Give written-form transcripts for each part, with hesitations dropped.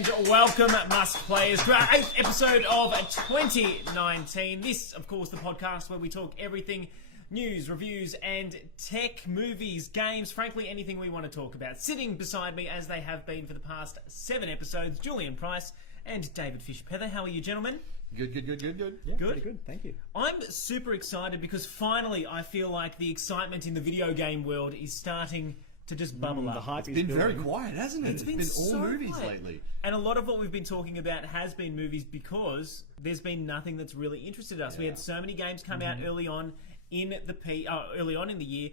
and welcome, Must Players, to our 8th episode of 2019. This, of course, the podcast where we talk everything news, reviews, and tech, movies, games, frankly, anything we want to talk about. Sitting beside me, as they have been for the past 7 episodes, Julian Price and David Fisher-Pether. How are you, gentlemen? Good. Yeah, good. Pretty good, thank you. I'm super excited because finally I feel like the excitement in the video game world is starting to just bubble up. The hype has been very quiet, hasn't it? It's been all so movies quiet lately. And a lot of what we've been talking about has been movies because there's been nothing that's really interested us. We had so many games come out early on in the year,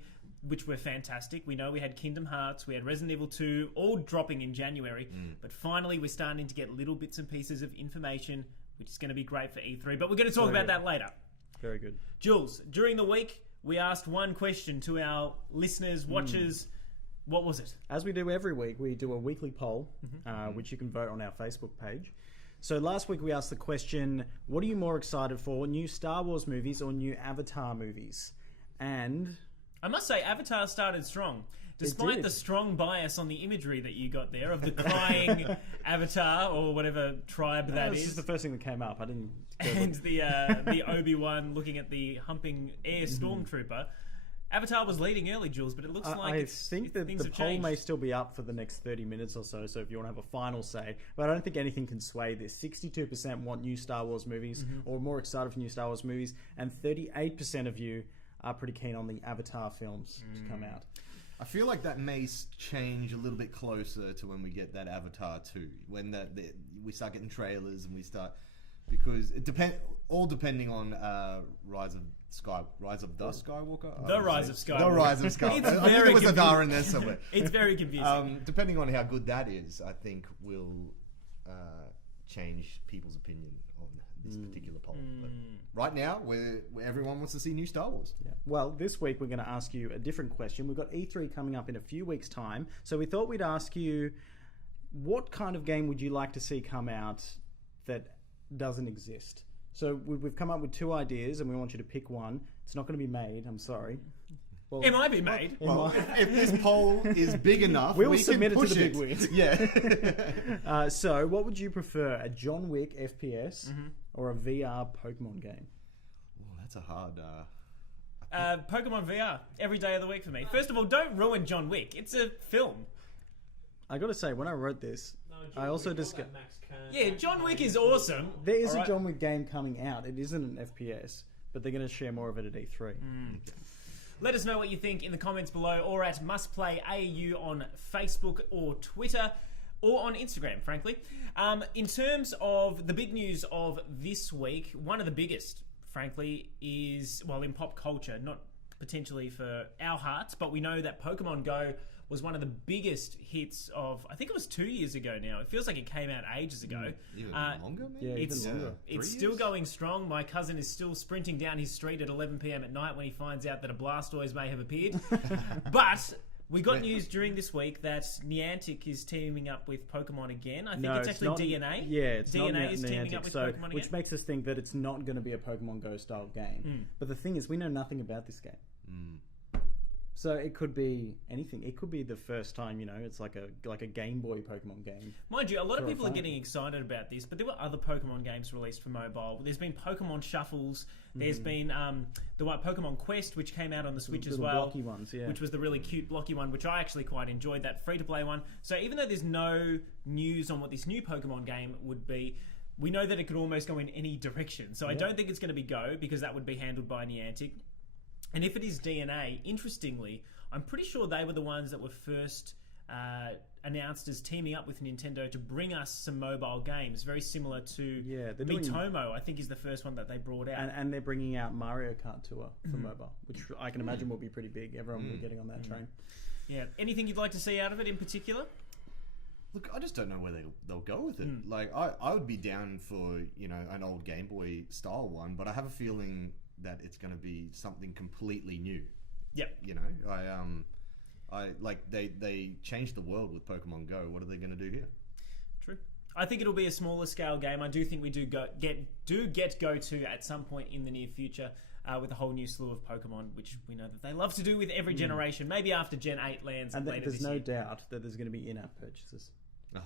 which were fantastic. We know we had Kingdom Hearts, we had Resident Evil 2, all dropping in January. But finally, we're starting to get little bits and pieces of information, which is going to be great for E3. But we're going to talk about that later. Very good. Jules, during the week, we asked one question to our listeners, watchers. What was it? As we do every week, we do a weekly poll, which you can vote on our Facebook page. So last week we asked the question, what are you more excited for, new Star Wars movies or new Avatar movies? And I must say, Avatar started strong. Despite the strong bias on the imagery that you got there of the crying Avatar or whatever tribe that this is. is the first thing that came up. I didn't. And the Obi-Wan looking at the humping air stormtrooper. Avatar was leading early, Jules, but it looks like I think that the poll may still be up for the next 30 minutes or so, so if you want to have a final say. But I don't think anything can sway this. 62% want new Star Wars movies or more excited for new Star Wars movies, and 38% of you are pretty keen on the Avatar films to come out. I feel like that may change a little bit closer to when we get that Avatar 2. When we start getting trailers and we start... Because it depending on Rise of the Skywalker? The Rise of Skywalker. The Rise of Skywalker. It's I think there was a Dar in there somewhere. It's very confusing. Depending on how good that is, I think will change people's opinion on this particular poll. But right now, where everyone wants to see new Star Wars. Yeah. Well, this week we're going to ask you a different question. We've got E3 coming up in a few weeks' time, so we thought we'd ask you, what kind of game would you like to see come out that doesn't exist? So we've come up with 2 ideas and we want you to pick one. It's not going to be made, I'm sorry. Well, it might be made. Well, if this poll is big enough, we will we submit can it push to the big wigs. Yeah. So what would you prefer, a John Wick FPS or a VR Pokemon game? Oh, that's a hard... Pokemon VR, every day of the week for me. First of all, don't ruin John Wick. It's a film. I got to say, when I wrote this, I also discovered... Yeah, John Wick is awesome. There is a John Wick game coming out. It isn't an FPS, but they're going to share more of it at E3. Let us know what you think in the comments below or at MustPlayAU on Facebook or Twitter or on Instagram, frankly. In terms of the big news of this week, one of the biggest, frankly, is, well, in pop culture, not potentially for our hearts, but we know that Pokemon Go was one of the biggest hits of, I think it was 2 years ago now. It feels like it came out ages ago. Even longer, maybe? Yeah, It's, even longer. it's still going strong. My cousin is still sprinting down his street at 11 p.m. at night when he finds out that a Blastoise may have appeared. But we got news during this week that Niantic is teaming up with Pokemon again. I think it's actually not, DNA. Yeah, it's DNA not is Niantic, teaming up with Pokemon again. which makes us think that it's not going to be a Pokemon Go style game. But the thing is, we know nothing about this game. So it could be anything. It could be the first time, it's like a Game Boy Pokemon game. Mind you, a lot of people are getting excited about this, but there were other Pokemon games released for mobile. There's been Pokemon Shuffles. There's been the Pokemon Quest, which came out on the Switch as well. Blocky ones, yeah. Which was the really cute blocky one, which I actually quite enjoyed, that free-to-play one. So even though there's no news on what this new Pokemon game would be, we know that it could almost go in any direction. So I don't think it's going to be Go, because that would be handled by Niantic. And if it is DNA, interestingly, I'm pretty sure they were the ones that were first announced as teaming up with Nintendo to bring us some mobile games, very similar to Miitomo, I think is the first one that they brought out. And they're bringing out Mario Kart Tour for mobile, which I can imagine will be pretty big. Everyone will be getting on that train. Yeah. Anything you'd like to see out of it in particular? Look, I just don't know where they'll go with it. Like, I would be down for, an old Game Boy style one, but I have a feeling that it's going to be something completely new. Yep. I like they changed the world with Pokemon Go. What are they going to do here? True. I think it'll be a smaller scale game. I do think we get Go to at some point in the near future with a whole new slew of Pokemon, which we know that they love to do with every generation. Maybe after Gen 8 lands and later there's this no year. doubt that there's going to be in-app purchases. Oh,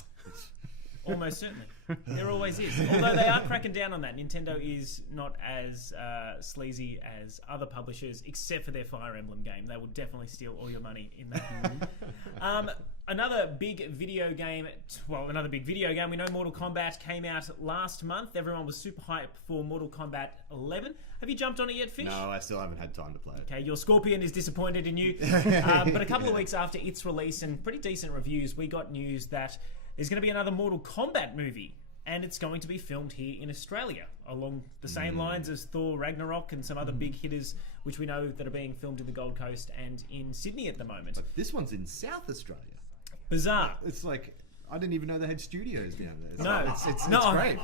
Almost certainly. There always is. Although they are cracking down on that. Nintendo is not as sleazy as other publishers, except for their Fire Emblem game. They will definitely steal all your money in that. Another big video game. We know Mortal Kombat came out last month. Everyone was super hyped for Mortal Kombat 11. Have you jumped on it yet, Fish? No, I still haven't had time to play it. Okay, your Scorpion is disappointed in you. But a couple of weeks after its release and pretty decent reviews, we got news that there's going to be another Mortal Kombat movie, and it's going to be filmed here in Australia, along the same lines as Thor Ragnarok and some other big hitters, which we know that are being filmed in the Gold Coast and in Sydney at the moment. But this one's in South Australia. Bizarre. It's like, I didn't even know they had studios down there. No. It's No. great.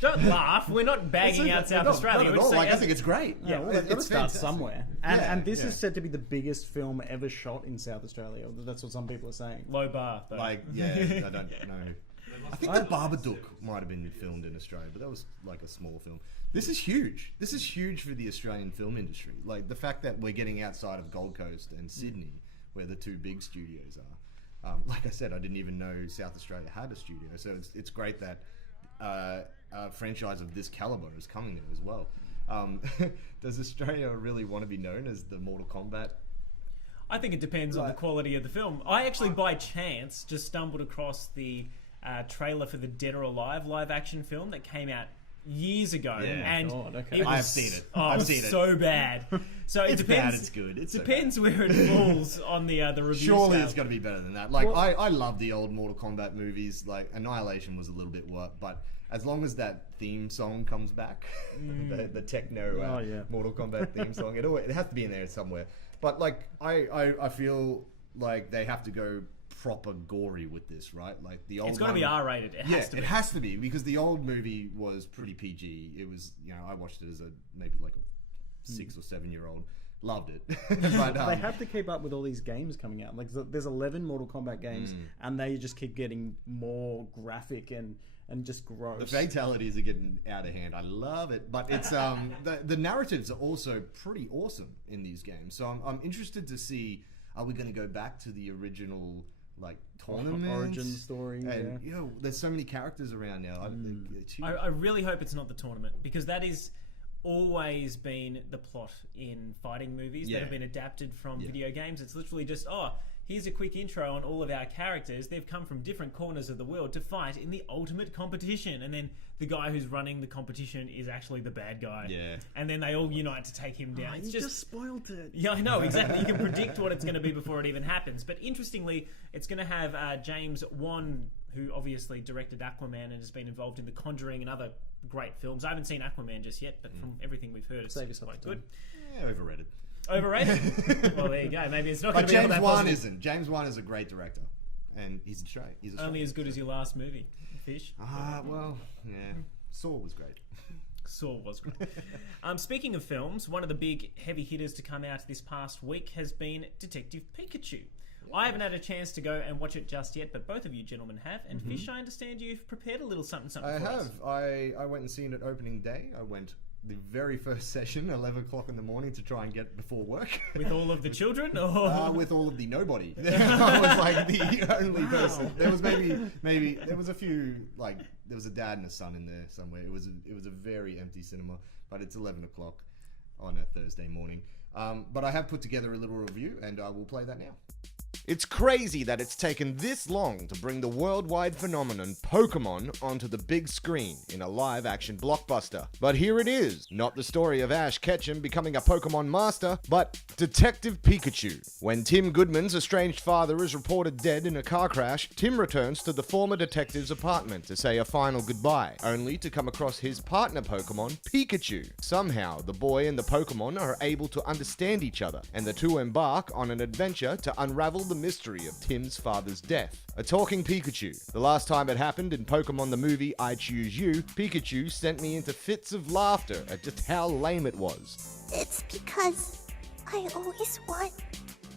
Don't laugh. We're not bagging out South Australia. Not We're at all. saying I think it's great. Yeah, well, they've got to It's start fantastic. somewhere. Yeah, And this yeah. is said to be the biggest film ever shot in South Australia. That's what some people are saying. low bar, though. I don't know. I think the Babadook might have been filmed in Australia, but that was like a small film. This is huge. This is huge for the Australian film industry. Like the fact that we're getting outside of Gold Coast and Sydney, where the two big studios are. Like I said, I didn't even know South Australia had a studio, so it's great that a franchise of this caliber is coming there as well. Does Australia really want to be known as the Mortal Kombat? I think it depends on the quality of the film. I actually, by chance, just stumbled across the trailer for the Dead or Alive live-action film that came out years ago, and God, okay. it was, I've seen it. Oh, I've it was seen it. so bad. So it It's depends. bad, it's good. It's so depends where it falls on the review Surely scale. it's got to be better than that. Like, I love the old Mortal Kombat movies. Like, Annihilation was a little bit what, but as long as that theme song comes back, the techno Mortal Kombat theme song, it has to be in there somewhere. But, like, I feel like they have to go proper gory with this, right? Like, the old It's got to be R-rated. It has to be. It has to be, because the old movie was pretty PG. It was, I watched it as maybe like a 6 or 7 year old. Loved it. But, They have to keep up with all these games coming out. Like there's 11 Mortal Kombat games, and they just keep getting more graphic and just gross. The fatalities are getting out of hand. I love it, but it's the narratives are also pretty awesome in these games. So I'm interested to see, are we going to go back to the original like tournament origin story? And there's so many characters around now. I really hope it's not the tournament, because that is always been the plot in fighting movies that have been adapted from video games. It's literally just, here's a quick intro on all of our characters. They've come from different corners of the world to fight in the ultimate competition. And then the guy who's running the competition is actually the bad guy. Yeah. And then they all unite to take him down. You just spoiled it. Yeah, I know, exactly. You can predict what it's going to be before it even happens. But interestingly, it's going to have James Wan, who obviously directed Aquaman and has been involved in The Conjuring and other great films. I haven't seen Aquaman just yet, but from everything we've heard, it's quite good. Yeah, overrated. Overrated? Well, there you go. Maybe it's not going But to be all James that Wan positive. isn't. James Wan is a great director, and he's Australian. Only as good as your last movie, Fish. Well, yeah. Saw was great. Saw was great. Speaking of films, one of the big heavy hitters to come out this past week has been Detective Pikachu. I haven't had a chance to go and watch it just yet, but both of you gentlemen have. And Fish, I understand you've prepared a little something for us. I have. I went and seen it opening day. I went the very first session, 11 o'clock in the morning, to try and get before work. With all of the children? Or? With all of the nobody. I was like the only person. There was maybe there was a few, like there was a dad and a son in there somewhere. It was a very empty cinema, but it's 11 o'clock on a Thursday morning. But I have put together a little review, and I will play that now. It's crazy that it's taken this long to bring the worldwide phenomenon Pokemon onto the big screen in a live-action blockbuster. But here it is, not the story of Ash Ketchum becoming a Pokemon master, but Detective Pikachu. When Tim Goodman's estranged father is reported dead in a car crash, Tim returns to the former detective's apartment to say a final goodbye, only to come across his partner Pokemon, Pikachu. Somehow, the boy and the Pokemon are able to understand each other, and the two embark on an adventure to unravel the mystery of Tim's father's death. A talking Pikachu. The last time it happened in Pokemon the movie I Choose You, Pikachu sent me into fits of laughter at just how lame it was. It's because I always want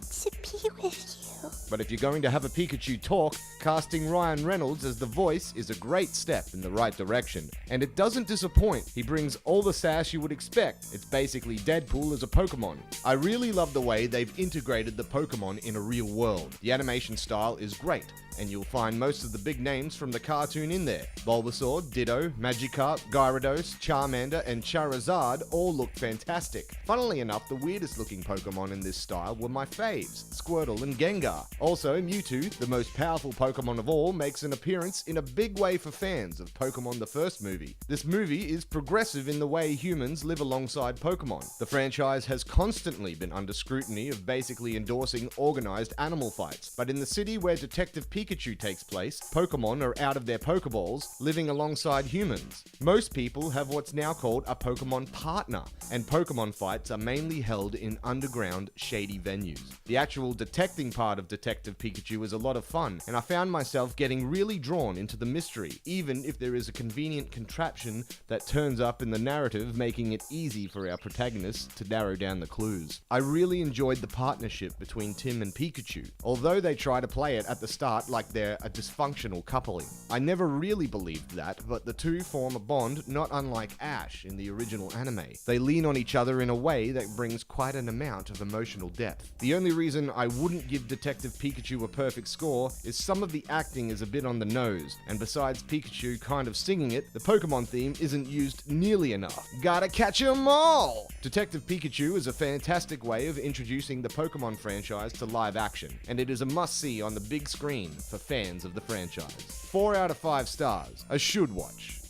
to be with you. But if you're going to have a Pikachu talk, casting Ryan Reynolds as the voice is a great step in the right direction. And it doesn't disappoint. He brings all the sass you would expect. It's basically Deadpool as a Pokemon. I really love the way they've integrated the Pokemon in a real world. The animation style is great, and you'll find most of the big names from the cartoon in there. Bulbasaur, Ditto, Magikarp, Gyarados, Charmander, and Charizard all look fantastic. Funnily enough, the weirdest looking Pokemon in this style were my faves, Squirtle and Gengar. Also, Mewtwo, the most powerful Pokemon of all, makes an appearance in a big way for fans of Pokemon the first movie. This movie is progressive in the way humans live alongside Pokemon. The franchise has constantly been under scrutiny of basically endorsing organized animal fights, but in the city where Detective Pikachu takes place, Pokemon are out of their Pokeballs, living alongside humans. Most people have what's now called a Pokemon partner, and Pokemon fights are mainly held in underground, shady venues. The actual detecting part of Detective Pikachu is a lot of fun, and I found myself getting really drawn into the mystery, even if there is a convenient contraption that turns up in the narrative, making it easy for our protagonists to narrow down the clues. I really enjoyed the partnership between Tim and Pikachu, although they try to play it at the start like they're a dysfunctional coupling. I never really believed that, but the two form a bond not unlike Ash in the original anime. They lean on each other in a way that brings quite an amount of emotional depth. The only reason I wouldn't give Detective Pikachu a perfect score is some of the acting is a bit on the nose, and besides Pikachu kind of singing it, the Pokemon theme isn't used nearly enough. Gotta catch 'em all! Detective Pikachu is a fantastic way of introducing the Pokemon franchise to live action, and it is a must-see on the big screen for fans of the franchise. 4 out of 5 stars. A should watch.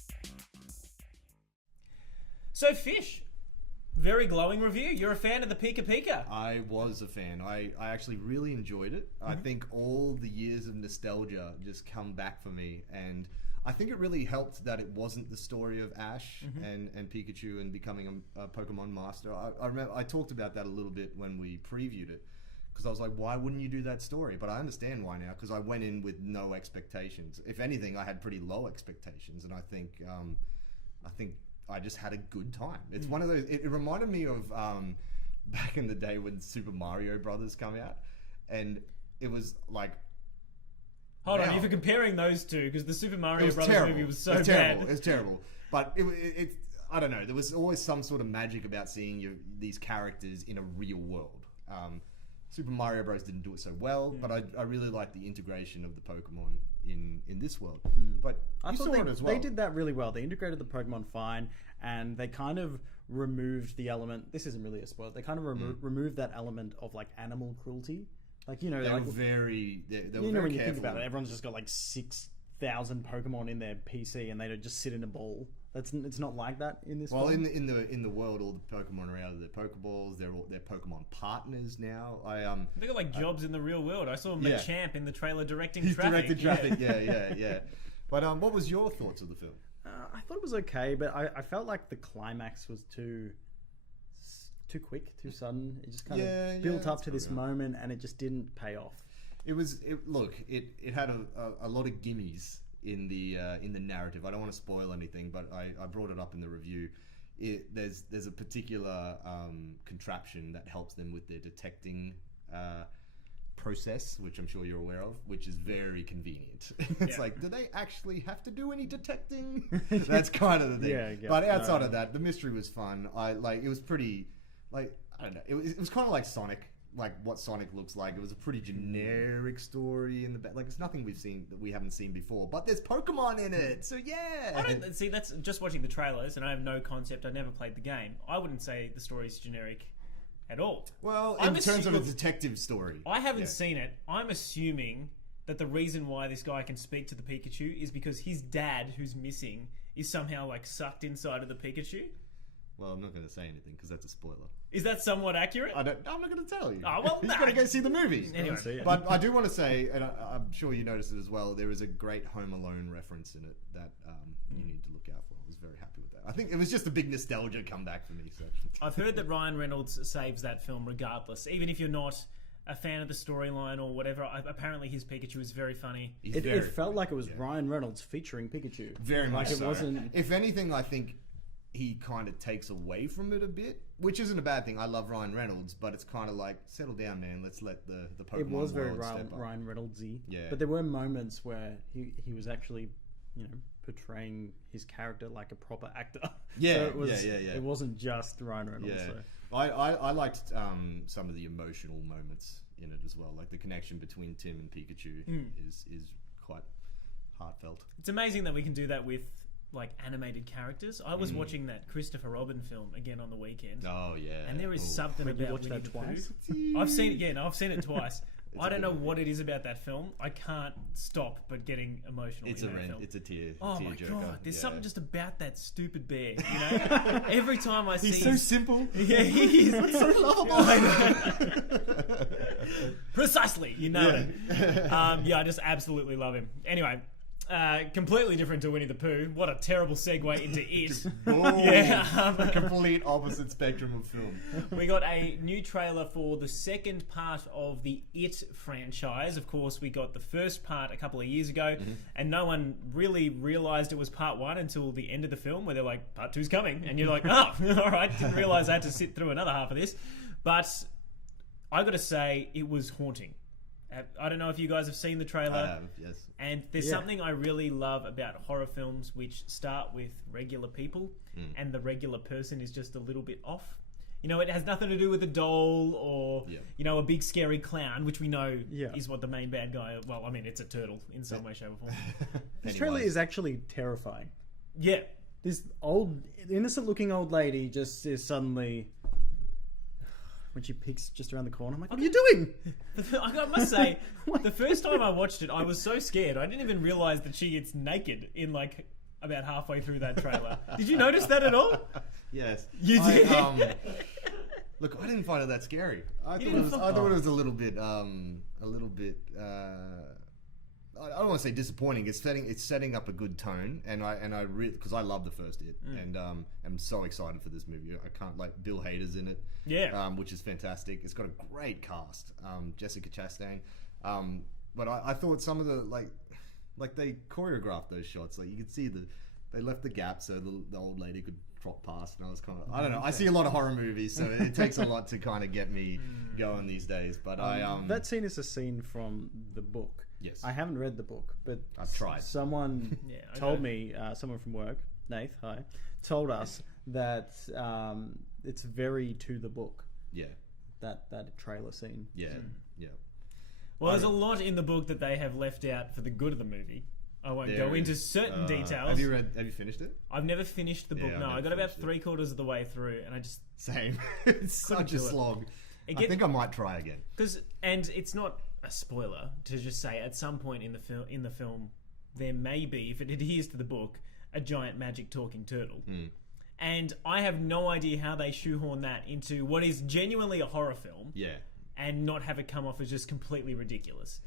So, Fish, very glowing review. You're a fan of the Pika Pika. I was a fan. I actually really enjoyed it. I think all the years of nostalgia just come back for me, and I think it really helped that it wasn't the story of Ash and Pikachu and becoming a Pokemon master. I remember I talked about that a little bit when we previewed it, because I was like, why wouldn't you do that story? But I understand why now, because I went in with no expectations. If anything, I had pretty low expectations, and I think I just had a good time. It's one of those. It reminded me of back in the day when Super Mario Brothers come out, and it was like. Hold on, if you're comparing those two, because the Super Mario Brothers terrible. movie was so It was bad. terrible. It was terrible. But it I don't know. There was always some sort of magic about seeing these characters in a real world. Super Mario Bros. Didn't do it so well, but I really like the integration of the Pokemon in this world. But I you thought saw it as well. they did that really well. They integrated the Pokemon fine, and they kind of removed the element. This isn't really a spoiler. They kind of removed that element of like animal cruelty. Like, you know, They like, were very. They were you know, very when you careful. think about it, everyone's just got like 6,000 Pokemon in their PC, and they don't just sit in a ball. It's not like that in this. Well, film. in the world, all the Pokemon are out of their Pokeballs. They're Pokemon partners now. They got like jobs in the real world. I saw Machamp in the trailer directing He's traffic. directed traffic. Yeah. But what was your thoughts of the film? I thought it was okay, but I felt like the climax was too quick, too sudden. It just kind of built up to this moment, and it just didn't pay off. It had a lot of gimmies in the narrative. I don't want to spoil anything, but I brought it up in the review. There's a particular contraption that helps them with their detecting process, which I'm sure you're aware of, which is very convenient. It's like, do they actually have to do any detecting? That's kind of the thing. Yeah, but outside of that, the mystery was fun. It was pretty, I don't know. It was kind of like Sonic. Like what Sonic looks like. It was a pretty generic story in the back. Like it's nothing we haven't seen before. But there's Pokemon in it, so yeah. I don't see. That's just watching the trailers, and I have no concept. I never played the game. I wouldn't say the story's generic at all. Well, in terms of a detective story, I haven't seen it. I'm assuming that the reason why this guy can speak to the Pikachu is because his dad, who's missing, is somehow like sucked inside of the Pikachu. Well, I'm not going to say anything because that's a spoiler. Is that somewhat accurate? I'm not going to tell you. Oh, well, You've got to go see the movie. Anyway. But I do want to say, and I'm sure you noticed it as well, there is a great Home Alone reference in it that you need to look out for. I was very happy with that. I think it was just a big nostalgia comeback for me. So I've heard that Ryan Reynolds saves that film regardless, even if you're not a fan of the storyline or whatever. Apparently his Pikachu is very funny. It felt like it was Ryan Reynolds featuring Pikachu. Very much it so. wasn't. If anything, I think he kind of takes away from it a bit, which isn't a bad thing. I love Ryan Reynolds, but it's kind of like, settle down, man. Let's let the Pokemon It was very world step up. Ryan Reynolds-y. Yeah. But there were moments where he was actually, portraying his character like a proper actor. Yeah, So it was, yeah. It wasn't just Ryan Reynolds. Yeah. So. I liked some of the emotional moments in it as well. Like the connection between Tim and Pikachu is quite heartfelt. It's amazing that we can do that with like animated characters. I was watching that Christopher Robin film again on the weekend. Oh yeah, And there is something Wait, you about watched Winnie that the twice? Pooh. I've seen it. Yeah, no, I've seen it twice. I don't know good what it is about that film. I can't stop but getting emotional. It's in a that rent. film. It's a tear. Oh tear my jerker. god! There's Yeah. something just about that stupid bear. You know, every time I see, He's so simple. yeah, he is So lovable. Precisely, you know it. Yeah, I just absolutely love him. Anyway, completely different to Winnie the Pooh. What a terrible segue into it. Boom. Yeah, A complete opposite spectrum of film. we got a new trailer for the second part of the It franchise. Of course, we got the first part a couple of years ago, and no one really realised it was part one until the end of the film, where they're like, part two's coming. And you're like, oh, all right, didn't realise I had to sit through another half of this. But I got to say, it was haunting. I don't know if you guys have seen the trailer. I have, yes. And there's something I really love about horror films which start with regular people and the regular person is just a little bit off. You know, it has nothing to do with a doll or, you know, a big scary clown, which we know is what the main bad guy... Well, I mean, it's a turtle in some way, shape or form. This trailer is actually terrifying. Yeah. This old, innocent-looking old lady just is suddenly... When she peeks just around the corner, I'm like, what are you doing? I must say, the first time I watched it, I was so scared. I didn't even realise that she gets naked in, like, about halfway through that trailer. Did you notice that at all? Yes. You did? Look, I didn't find it that scary. I didn't thought it was a little bit. I don't want to say disappointing. It's setting up a good tone, and I really, because I love the first It, and I'm so excited for this movie. I can't, like, Bill Hader's in it, which is fantastic. It's got a great cast, Jessica Chastain, but I thought some of the like they choreographed those shots. Like you could see they left the gap so the old lady could trot past, and I was kind of, I don't know. I see a lot of horror movies, so it takes a lot to kind of get me going these days. But that scene is a scene from the book. Yes. I haven't read the book, but I've tried. Someone told me, someone from work, Nath, hi, told us that it's very to the book. Yeah. That trailer scene. Yeah. Yeah. Well, there's a lot in the book that they have left out for the good of the movie. I won't go into certain details. Have you finished it? I've never finished the book. Yeah, No, I've I got never about finished 3/4 of the way through, and I just Same. It's such a do it. slog. It I gets- think I might try again. and it's not a spoiler to just say at some point in the film there may be, if it adheres to the book, a giant magic talking turtle. And I have no idea how they shoehorn that into what is genuinely a horror film. Yeah. And not have it come off as just completely ridiculous.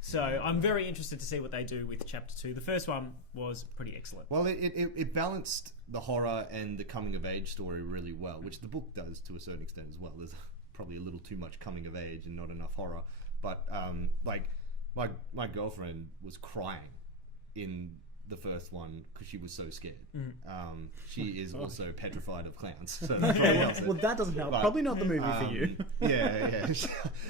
So I'm very interested to see what they do with Chapter 2. The first one was pretty excellent. Well, it balanced the horror and the coming of age story really well, which the book does to a certain extent as well. There's probably a little too much coming of age and not enough horror. But like my girlfriend was crying in the first one because she was so scared. She is also petrified of clowns. So that probably helps it. Well, that doesn't help. But, Probably not the movie for you. Yeah.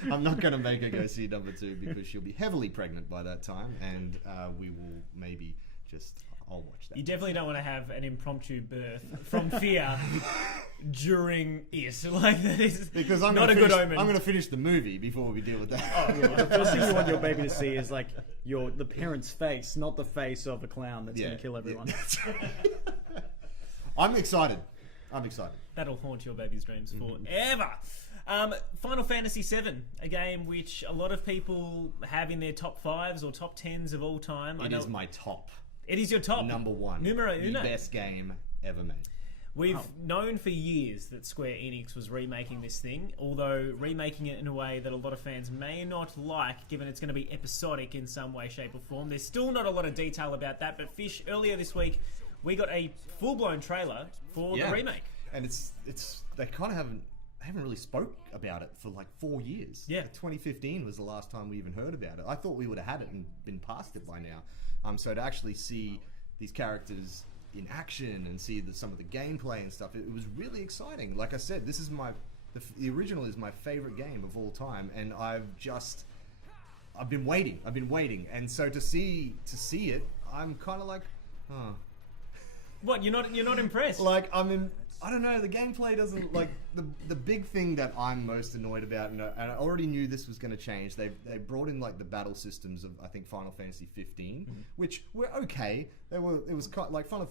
I'm not going to make her go see number 2 because she'll be heavily pregnant by that time, and we will maybe just... I'll watch that. You definitely don't want to have an impromptu birth from fear during it. Like, that is Because I'm not a good omen. I'm going to finish the movie before we deal with that. The first thing you want your baby to see is like the parent's face, not the face of a clown that's going to kill everyone. I'm excited. That'll haunt your baby's dreams forever. Final Fantasy VII, a game which a lot of people have in their top 5s or top 10s of all time. It is my top. It is your top. Number 1. Numero uno. The best game ever made. We've known for years that Square Enix was remaking this thing, although remaking it in a way that a lot of fans may not like, given it's going to be episodic in some way, shape or form. There's still not a lot of detail about that, but Fish, earlier this week, we got a full-blown trailer for the remake. And it's they kind of haven't really spoke about it for like 4 years. Yeah. Like 2015 was the last time we even heard about it. I thought we would have had it and been past it by now. So to actually see these characters in action and see some of the gameplay and stuff, it was really exciting. Like I said, this is the original is my favorite game of all time, and I've been waiting, and so to see it, I'm kind of like, What, you're not impressed? like I don't know. The gameplay doesn't like the big thing that I'm most annoyed about, and I already knew this was going to change. They brought in like the battle systems of I think Final Fantasy 15, which were okay. It was like Final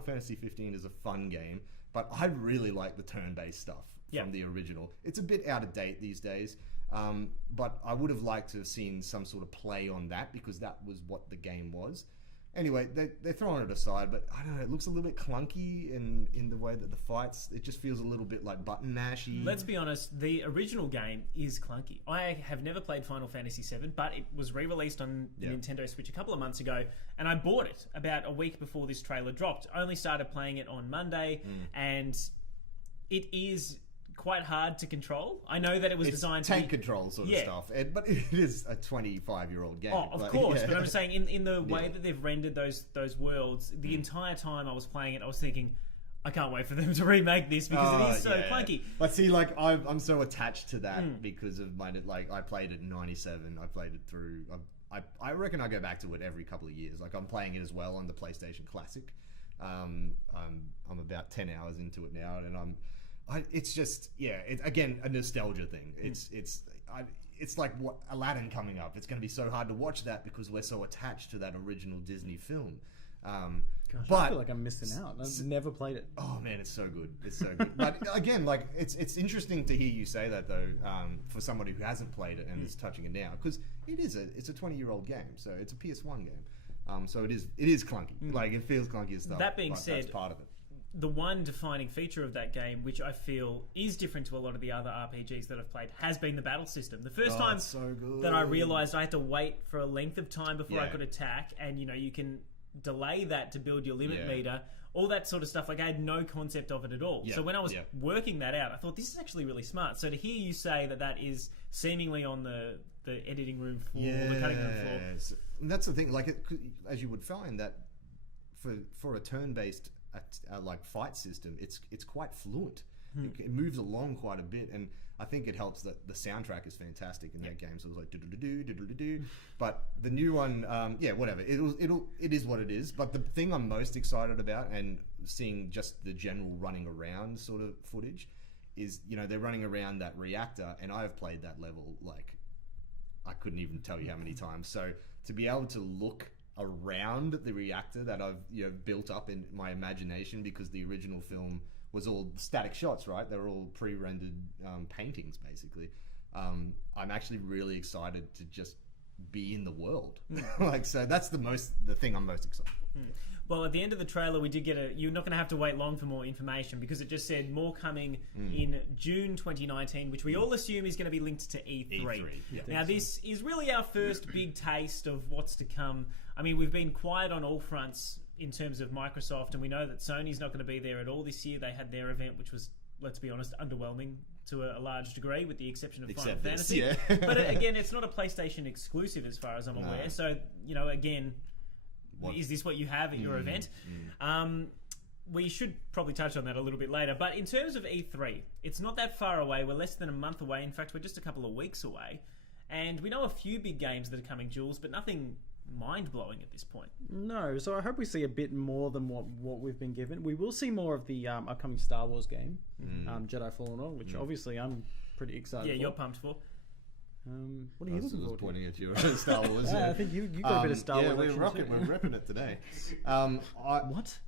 Fantasy 15 is a fun game, but I really like the turn-based stuff from the original. It's a bit out of date these days, but I would have liked to have seen some sort of play on that because that was what the game was. Anyway, they're throwing it aside, but I don't know, it looks a little bit clunky in the way that the fights, it just feels a little bit like button mashy. Let's be honest, the original game is clunky. I have never played Final Fantasy VII, but it was re-released on the Nintendo Switch a couple of months ago, and I bought it about a week before this trailer dropped. I only started playing it on Monday, and it is quite hard to control. I know that it was designed tank to be control sort of stuff, but it is a 25-year-old game. Oh, of course, but I'm saying in the way that they've rendered those worlds, the entire time I was playing it, I was thinking, I can't wait for them to remake this because it is so clunky. But see, like I'm so attached to that because of my I played it in '97. I played it through. I reckon I go back to it every couple of years. Like I'm playing it as well on the PlayStation Classic. I'm about 10 hours into it now, and it's just it's again a nostalgia thing. It's like what Aladdin coming up. It's going to be so hard to watch that because we're so attached to that original Disney film. Gosh, but I feel like I'm missing out. I've never played it. Oh man, it's so good. It's so good. But again, like it's interesting to hear you say that though, for somebody who hasn't played it and is touching it now, because it's a 20-year-old game, so it's a PS1 game. So it is clunky. Like it feels clunky as stuff. That being said, that's part of it. The one defining feature of that game, which I feel is different to a lot of the other RPGs that I've played, has been the battle system. The first time that I realised I had to wait for a length of time before I could attack, and you can delay that to build your limit meter, all that sort of stuff. Like I had no concept of it at all. So when I was working that out, I thought this is actually really smart. So to hear you say that is seemingly on the editing room floor, the cutting room floor. And that's the thing. Like as you would find that for a turn-based like fight system, it's quite fluent. It moves along quite a bit, and I think it helps that the soundtrack is fantastic in that game. So it was like do. But the new one, whatever. It is what it is. But the thing I'm most excited about, and seeing just the general running around sort of footage, is they're running around that reactor, and I have played that level like I couldn't even tell you how many times. So to be able to look around the reactor that I've built up in my imagination, because the original film was all static shots, right? They were all pre-rendered paintings, basically. I'm actually really excited to just be in the world. So that's the thing I'm most excited for. Well, at the end of the trailer, we did get you're not going to have to wait long for more information, because it just said more coming in June 2019, which we all assume is going to be linked to E3. Now, this is really our first big taste of what's to come. I mean, we've been quiet on all fronts in terms of Microsoft, and we know that Sony's not going to be there at all this year. They had their event, which was, let's be honest, underwhelming to a large degree, with the exception of Final Fantasy. But again, it's not a PlayStation exclusive as far as I'm aware. So, again, is this what you have at your event? We should probably touch on that a little bit later. But in terms of E3, it's not that far away. We're less than a month away. In fact, we're just a couple of weeks away. And we know a few big games that are coming, Jules, but nothing mind-blowing at this point. No, so I hope we see a bit more than what we've been given. We will see more of the upcoming Star Wars game, Jedi Fallen Order, which obviously I'm pretty excited for. Yeah, you're pumped for. What are you looking forward to? Pointing at you, Star Wars. I think you got a bit of Star Wars. We're repping it today. What?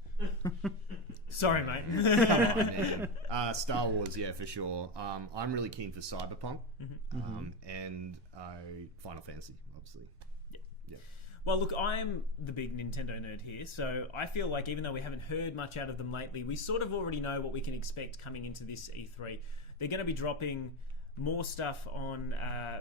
Sorry, mate. Come on, man. Star Wars, yeah, for sure. I'm really keen for Cyberpunk, and Final Fantasy, obviously. Yeah. Well, look, I'm the big Nintendo nerd here, so I feel like even though we haven't heard much out of them lately, we sort of already know what we can expect coming into this E3. They're going to be dropping more stuff on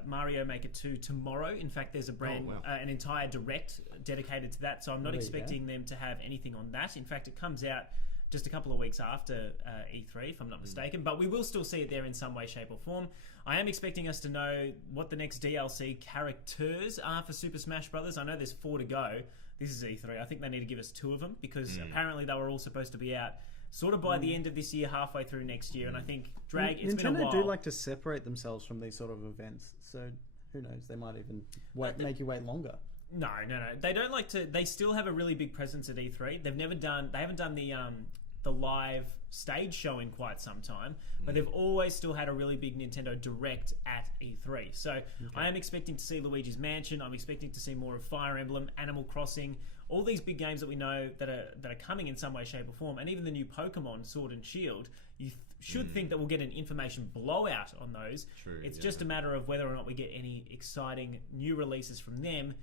Mario Maker 2 tomorrow. In fact, there's an entire direct dedicated to that, so I'm not expecting them to have anything on that. In fact, it comes out just a couple of weeks after E3, if I'm not mistaken, but we will still see it there in some way, shape or form. I am expecting us to know what the next DLC characters are for Super Smash Bros. I know there's 4 to go. This is E3. I think they need to give us 2 of them, because apparently they were all supposed to be out sort of by the end of this year, halfway through next year, and I think it's been a while. Nintendo do like to separate themselves from these sort of events, so who knows? They might even make you wait longer. No. They don't like to. They still have a really big presence at E3. They haven't done the the live stage show in quite some time, but they've always still had a really big Nintendo Direct at E3. So I am expecting to see Luigi's Mansion. I'm expecting to see more of Fire Emblem, Animal Crossing, all these big games that we know that are coming in some way, shape, or form, and even the new Pokemon Sword and Shield. You should think that we'll get an information blowout on those. True, it's yeah. just a matter of whether or not we get any exciting new releases from them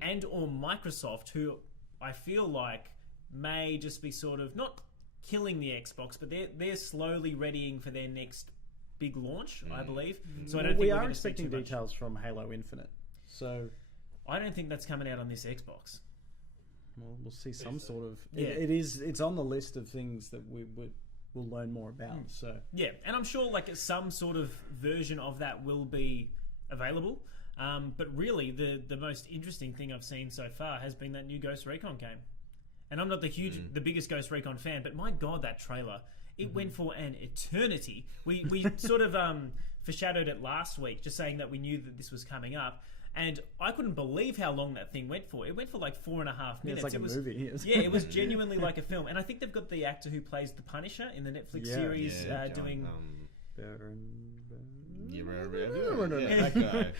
and or Microsoft, who I feel like may just be sort of not killing the Xbox, but they're slowly readying for their next big launch, I believe. So I don't think we we're are gonna see expecting too much. details from Halo Infinite. So I don't think that's coming out on this Xbox. we'll see some sort of. Yeah. It's on the list of things that we'll learn more about. So Yeah, and I'm sure like some sort of version of that will be available. But really, the most interesting thing I've seen so far has been that new Ghost Recon game. And I'm not the biggest Ghost Recon fan, but my God, that trailer, it went for an eternity. We sort of foreshadowed it last week, just saying that we knew that this was coming up. And I couldn't believe how long that thing went for. It went for like 4.5 minutes. it's like it a was, movie. Yeah, it was genuinely like a film. And I think they've got the actor who plays the Punisher in the Netflix series doing... that guy.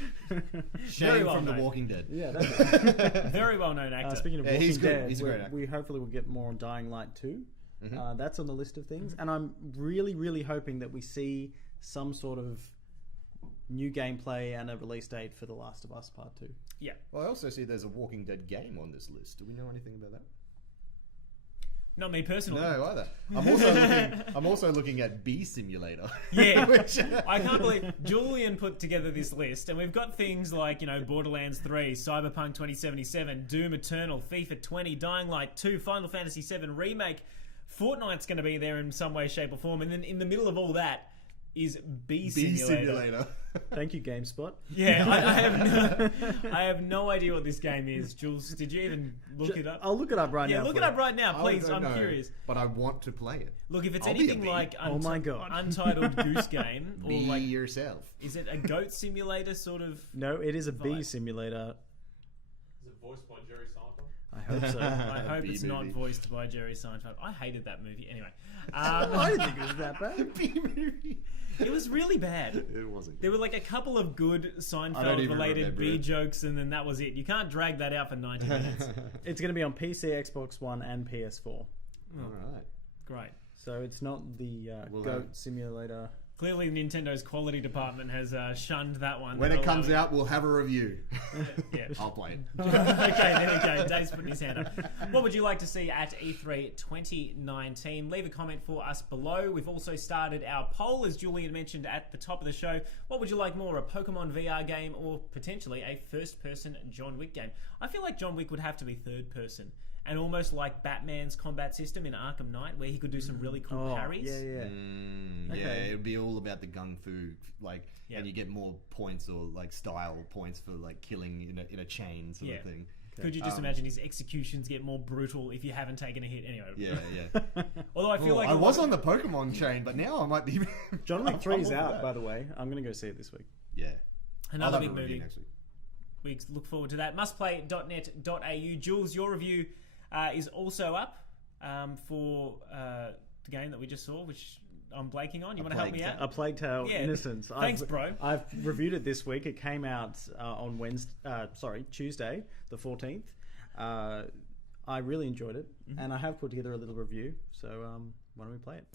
Shane well from The known. Walking Dead. Yeah, that's Very well-known actor. speaking of Yeah, Walking he's good. Dead, He's a great actor. we hopefully will get more on Dying Light 2. That's on the list of things. And I'm really, really hoping that we see some sort of new gameplay and a release date for The Last of Us Part 2. Yeah. Well, I also see there's a Walking Dead game on this list. Do we know anything about that? Not me personally. No, either. I'm also looking at Bee Simulator. Yeah, I can't believe Julian put together this list, and we've got things like, Borderlands 3, Cyberpunk 2077, Doom Eternal, FIFA 20, Dying Light 2, Final Fantasy VII Remake. Fortnite's going to be there in some way, shape, or form, and then in the middle of all that is Bee Simulator. Thank you, GameSpot. Yeah, I have no idea what this game is. Jules, did you even look it up? I'll look it up right now. Yeah, look for it you. up right now, I please. don't I'm know, curious. but I want to play it. Look, if it's I'll be a anything bee. like Oh my God. Untitled Goose Game, or Be like, yourself. is it a goat simulator sort of? No, it is a bee Vibe. simulator. Is it voiced by Jerry Seinfeld? I hope so. I hope Bee it's not movie. voiced by Jerry Seinfeld. I hated that movie. Anyway, I didn't think it was that bad. Bee movie. it was really bad. It wasn't. There were like a couple of good I don't even Seinfeld-related remember bee it. jokes, and then that was it. You can't drag that out for 90 minutes. It's going to be on PC, Xbox One, and PS4. All right. Great. So it's not the Well, goat simulator. Clearly, Nintendo's quality department has shunned that one. When They're it comes allowing- out, we'll have a review. Yeah. I'll play it. Okay, there we go. Dave's putting his hand up. What would you like to see at E3 2019? Leave a comment for us below. We've also started our poll, as Julian mentioned at the top of the show. What would you like more, a Pokemon VR game or potentially a first-person John Wick game? I feel like John Wick would have to be third-person. And almost like Batman's combat system in Arkham Knight, where he could do some really cool parries. Yeah. Yeah, Okay. it would be all about the gung fu, like, Yeah. and you get more points or like style points for like killing in a chain sort Yeah. of thing. Could you just imagine his executions get more brutal if you haven't taken a hit? Anyway. Yeah. Although I feel like I a was lot on the Pokemon chain, but now I might be. John Wick 3 is I'm all for out, that. by the way. I'm going to go see it this week. Yeah. another I'll big have a review movie. next week. We look forward to that. Mustplay.net.au. Jules, your review is also up for the game that we just saw, which I'm blanking on. You want to help me out? A Plague Tale Yeah. Innocence. Thanks, bro. I've reviewed it this week. It came out on Tuesday, the 14th. I really enjoyed it, and I have put together a little review. So why don't we play it?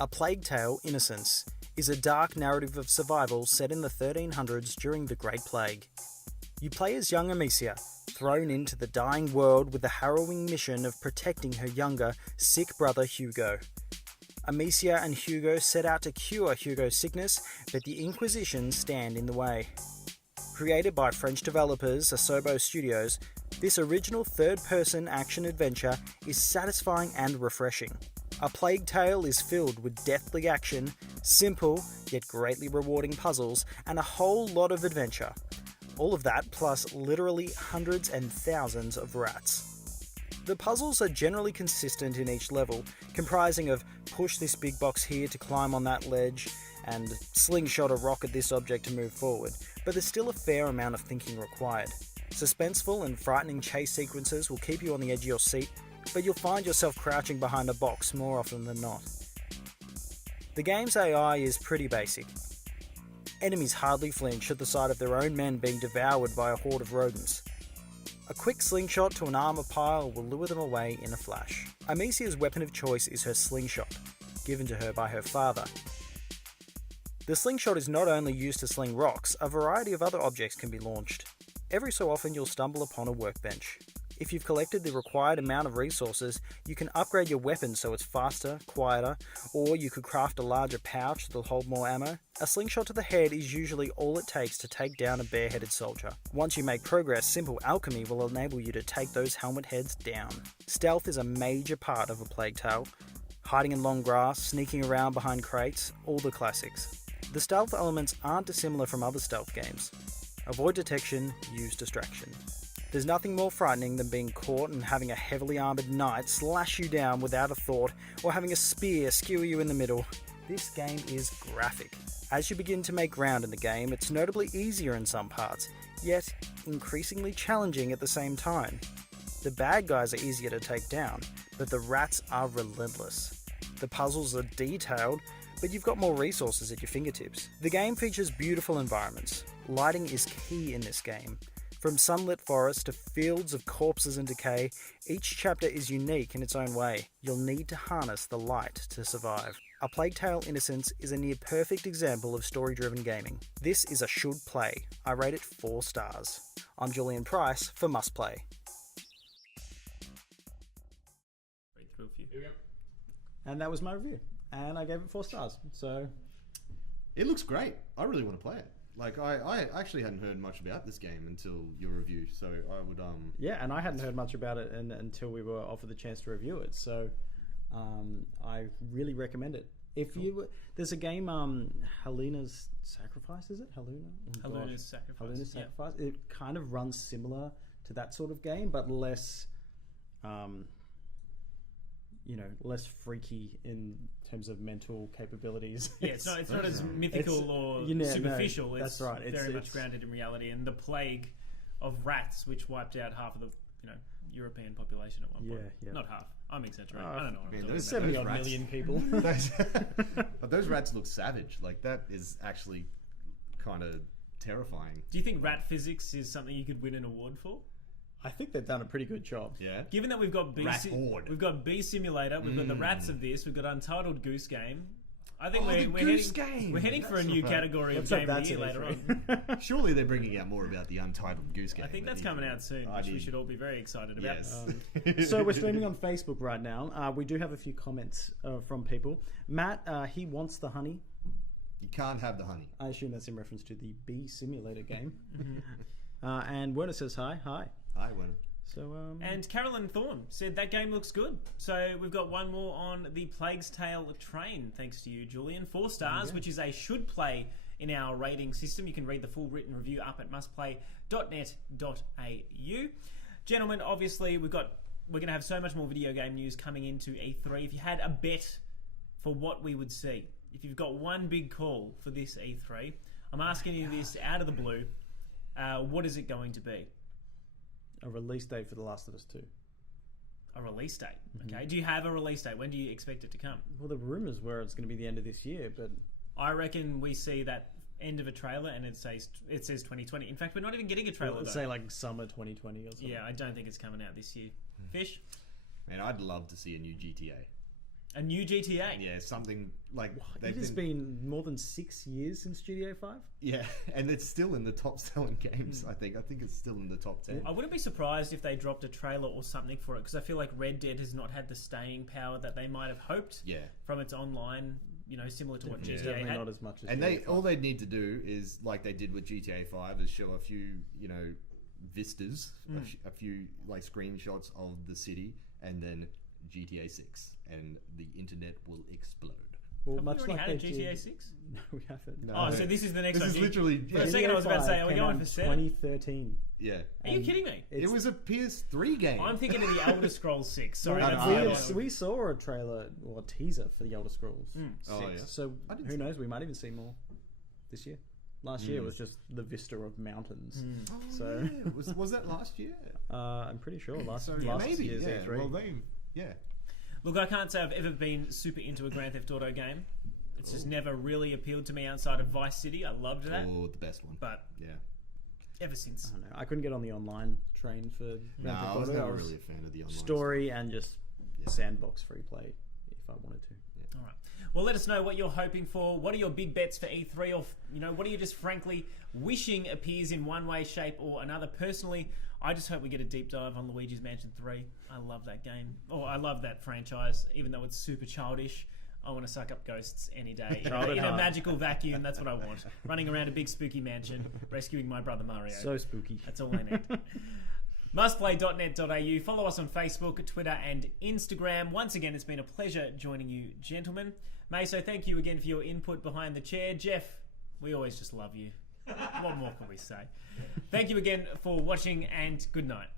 A Plague Tale Innocence is a dark narrative of survival set in the 1300s during the Great Plague. You play as young Amicia, thrown into the dying world with the harrowing mission of protecting her younger, sick brother Hugo. Amicia and Hugo set out to cure Hugo's sickness, but the Inquisition stand in the way. Created by French developers Asobo Studios, this original third-person action-adventure is satisfying and refreshing. A Plague Tale is filled with deathly action, simple yet greatly rewarding puzzles, and a whole lot of adventure. All of that plus literally hundreds and thousands of rats. The puzzles are generally consistent in each level, comprising of push this big box here to climb on that ledge, and slingshot a rock at this object to move forward, but there's still a fair amount of thinking required. Suspenseful and frightening chase sequences will keep you on the edge of your seat, but you'll find yourself crouching behind a box more often than not. The game's AI is pretty basic. Enemies hardly flinch at the sight of their own men being devoured by a horde of rodents. A quick slingshot to an armor pile will lure them away in a flash. Amicia's weapon of choice is her slingshot, given to her by her father. The slingshot is not only used to sling rocks, a variety of other objects can be launched. Every so often you'll stumble upon a workbench. If you've collected the required amount of resources, you can upgrade your weapon so it's faster, quieter, or you could craft a larger pouch that'll hold more ammo. A slingshot to the head is usually all it takes to take down a bareheaded soldier. Once you make progress, simple alchemy will enable you to take those helmet heads down. Stealth is a major part of A Plague Tale. Hiding in long grass, sneaking around behind crates, all the classics. The stealth elements aren't dissimilar from other stealth games. Avoid detection, use distraction. There's nothing more frightening than being caught and having a heavily armoured knight slash you down without a thought, or having a spear skewer you in the middle. This game is graphic. As you begin to make ground in the game, it's notably easier in some parts, yet increasingly challenging at the same time. The bad guys are easier to take down, but the rats are relentless. The puzzles are detailed, but you've got more resources at your fingertips. The game features beautiful environments. Lighting is key in this game. From sunlit forests to fields of corpses and decay, each chapter is unique in its own way. You'll need to harness the light to survive. A Plague Tale Innocence is a near-perfect example of story-driven gaming. This is a should play. I rate it 4 stars. I'm Julian Price for Must Play. Here we go. And that was my review. And I gave it 4 stars. So It looks great. I really want to play it. Like, I actually hadn't heard much about this game until your review, so I would... yeah, and I hadn't heard much about it until we were offered the chance to review it, so I really recommend it. If you... There's a game, Helena's Sacrifice, is it? Helena's Sacrifice. Helena's Yeah. Sacrifice. It kind of runs similar to that sort of game, but less... less freaky in terms of mental capabilities. Yeah, it's not as mythical or superficial. No, that's right. It's very much grounded in reality. And the plague of rats, which wiped out half of the European population at one point. Yeah. Not half. I'm exaggerating. I don't know what I'm talking those about. 70 odd rats- million people. But those rats look savage. Like, that is actually kind of terrifying. Do you think rat physics is something you could win an award for? I think they've done a pretty good job. Yeah? Given that we've got Rat Horde. we've got Bee Simulator, we've got the rats of this, we've got Untitled Goose Game. I think the we're Goose heading, Game! we're heading for a That's new not bad. category Let's of hope Game of that's the Year it, later on. Surely they're bringing out more about the Untitled Goose Game. I think that's coming out soon, which we should all be very excited about. Yes. So we're streaming on Facebook right now. We do have a few comments from people. Matt, he wants the honey. You can't have the honey. I assume that's in reference to the Bee Simulator game. And Werner says hi. Hi. Hi, Werner. So, And Carolyn Thorne said that game looks good. So we've got one more on the Plague's Tale train, thanks to you, Julian. 4 stars, which is a should play in our rating system. You can read the full written review up at mustplay.net.au. Gentlemen, obviously we're going to have so much more video game news coming into E3. If you had a bet for what we would see, if you've got one big call for this E3, I'm asking you this out of the blue. What is it going to be? a release date for The Last of Us 2. A release date, okay. Do you have a release date? When do you expect it to come? Well, the rumours were it's going to be the end of this year, but... I reckon we see that end of a trailer and it says 2020. In fact, we're not even getting a trailer, Let's say like summer 2020 or something. Yeah, I don't think it's coming out this year. Fish? Man, I'd love to see a new GTA. A new GTA? Yeah, something like... It has been more than 6 years since GTA 5? Yeah, and it's still in the top-selling games, I think. I think it's still in the top 10. I wouldn't be surprised if they dropped a trailer or something for it, because I feel like Red Dead has not had the staying power that they might have hoped from its online, similar to what GTA Definitely had. not as much as And GTA 5. all they need to do is, like they did with GTA 5, is show a few, vistas, a few, like, screenshots of the city, and then GTA 6, and the internet will explode. Well, Have we much already like had a they GTA did- 6? No, we haven't. No. Oh, so this is the next This one. is literally... For a second I was about to say, are we came going out for in 7? 2013. Yeah. Are you kidding me? It was a PS3 game. I'm thinking of the Elder Scrolls 6. Sorry, Well, that's no, the no, other no. one. we saw a trailer or a teaser for the Elder Scrolls 6. Oh, yeah? So I didn't who see knows? We might even see more this year. Last year was just the vista of mountains. So Yeah. Was that last year? I'm pretty sure last So year's maybe, E3. yeah. Well, Yeah. Look, I can't say I've ever been super into a Grand Theft Auto game. It's just never really appealed to me outside of Vice City. I loved that. Oh, the best one. But yeah. Ever since. I don't know. I couldn't get on the online train for Grand Theft I was Auto. never really a fan of the online story and just sandbox free play if I wanted to. All right. Well, let us know what you're hoping for. What are your big bets for E3? Or, what are you just frankly wishing appears in one way, shape, or another? Personally, I just hope we get a deep dive on Luigi's Mansion 3. I love that game. I love that franchise, even though it's super childish. I want to suck up ghosts any day. In a magical vacuum, that's what I want. Running around a big spooky mansion, rescuing my brother Mario. So spooky. That's all I need. Mustplay.net.au. Follow us on Facebook, Twitter, and Instagram. Once again, it's been a pleasure joining you, gentlemen. Meso, thank you again for your input behind the chair. Jeff, we always just love you. What more can we say? Thank you again for watching, and good night.